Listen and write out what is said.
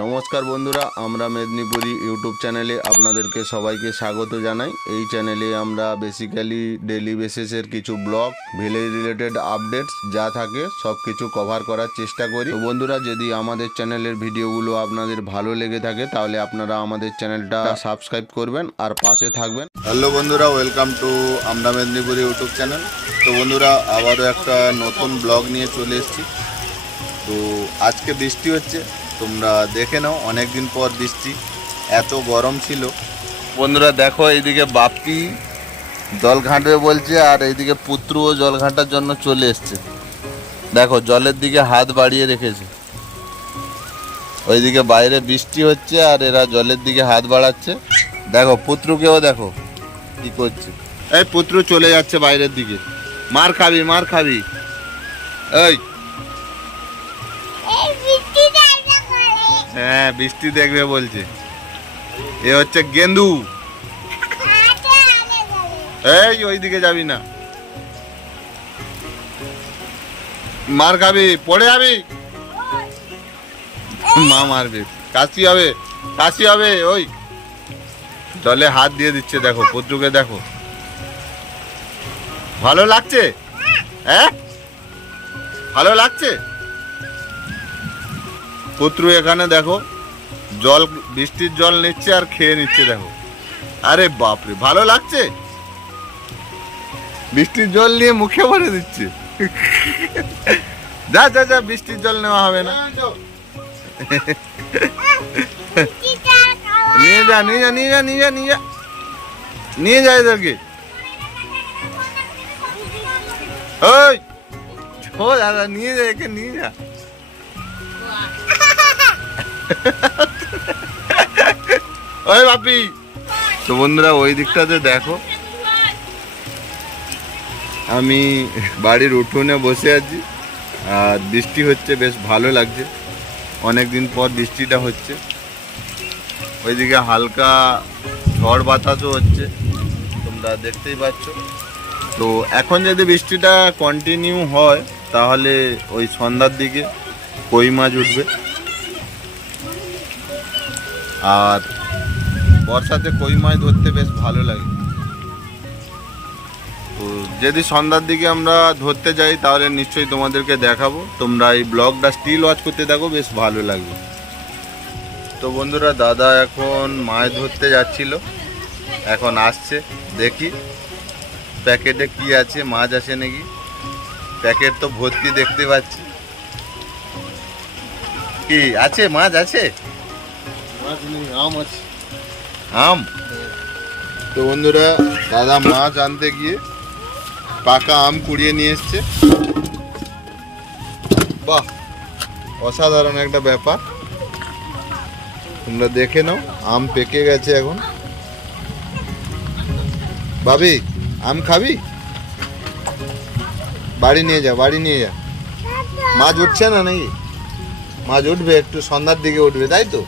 নমস্কার বন্ধুরা, আমরা মেদিনীপুরি ইউটিউব চ্যানেলে আপনাদেরকে সবাইকে স্বাগত জানাই। এই চ্যানেলে আমরা বেসিক্যালি ডেলি বেসিসের কিছু ব্লগ ভিলেজ রিলেটেড আপডেটস যা থাকে সব কিছু কভার করার চেষ্টা করি। বন্ধুরা, যদি আমাদের চ্যানেলের ভিডিওগুলো আপনাদের ভালো লেগে থাকে, তাহলে আপনারা আমাদের চ্যানেলটা সাবস্ক্রাইব করবেন আর পাশে থাকবেন। হ্যালো বন্ধুরা ওয়েলকাম টু আমরা মেদিনীপুরি ইউটিউব চ্যানেল। তো বন্ধুরা, আবারও একটা নতুন ব্লগ নিয়ে চলে এসেছি। তো আজকে বৃষ্টি হচ্ছে তোমরা দেখে নাও অনেক দিন পর বৃষ্টি, এত গরম ছিল। বন্ধুরা, দেখো, এইদিকে বাপি জল ঘাঁটবে বলছে, আর এইদিকে পুত্রও জল ঘাঁটার জন্য চলে এসছে। দেখো, জলের দিকে হাত বাড়িয়ে রেখেছে। ওইদিকে বাইরে বৃষ্টি হচ্ছে, আর এরা জলের দিকে হাত বাড়াচ্ছে। দেখো, পুত্রকেও দেখো, কি করছে। এই পুত্র চলে যাচ্ছে বাইরের দিকে। মার খাবি মার খাবি। এই হ্যাঁ বৃষ্টি দেখবে বলছে। এ হচ্ছে গেন্দু। এই, ওইদিকে যাবি না। মার খাবি, পড়ে যাবি? মা মারবে। কাশি হবে কাশি হবে, ওই। জলে হাত দিয়ে দিচ্ছে, দেখো পুত্রকে দেখো। ভালো লাগছে? হ্যাঁ? ভালো লাগছে? পুত্র এখানে দেখো, জল, বৃষ্টির জল নিচ্ছে আর খেয়ে নিচ্ছে দেখো। আরে বাপরে, ভালো লাগছে? বৃষ্টির জল নিয়ে মুখে ভরে দিচ্ছে। যা যা যা, বৃষ্টির জল নেওয়া হবে না। নিয়ে যা নিয়ে যা নিয়ে যা নিয়ে যা নিয়ে যা। নিয়ে যা এদেরকে। ওই ও দাদা, নিয়ে যা, একে নিয়ে যা। ওই বাপি। তো বন্ধুরা, ওই দিকটাতে দেখো। আমি বাড়ির উঠোনে বসে আছি, আর বৃষ্টি হচ্ছে, বেশ ভালো লাগছে। অনেক দিন পর বৃষ্টিটা হচ্ছে। ওইদিকে হালকা ঝড় বাতাসও হচ্ছে, তোমরা দেখতেই পাচ্ছ। তো এখন যদি বৃষ্টিটা কন্টিনিউ হয়, তাহলে ওই সন্ধ্যার দিকে কই মাছ উঠবে? আর বর্ষাতে কই মাছ ধরতে বেশ ভালো লাগে। তো যদি সন্ধ্যার দিকে আমরা ধরতে যাই, তাহলে নিশ্চয়ই তোমাদেরকে দেখাবো। তোমরা এই ব্লগটা স্টিল ওয়াচ করতে থাকো, বেশ ভালো লাগবে। তো বন্ধুরা, দাদা এখন মাছ ধরতে যাচ্ছিল। এখন আসছে, দেখি। প্যাকেটে কি আছে, মাছ আছে নাকি? প্যাকেট তো ভর্তি দেখতে পাচ্ছি। কি, আছে, মাছ আছে? আম তো বন্ধুরা দাদা মাছ আনতে গিয়ে পাকা আম কুড়িয়ে নিয়ে এসছে। বাহ অসাধারণ একটা ব্যাপার। তোমরা দেখে নাও আম পেকে গেছে এখন। ভাবি আম খাবি? বাড়ি নিয়ে যা বাড়ি নিয়ে যা। মাছ উঠছে না নাকি? মাছ উঠবে একটু সন্ধ্যার দিকে উঠবে তাই তো?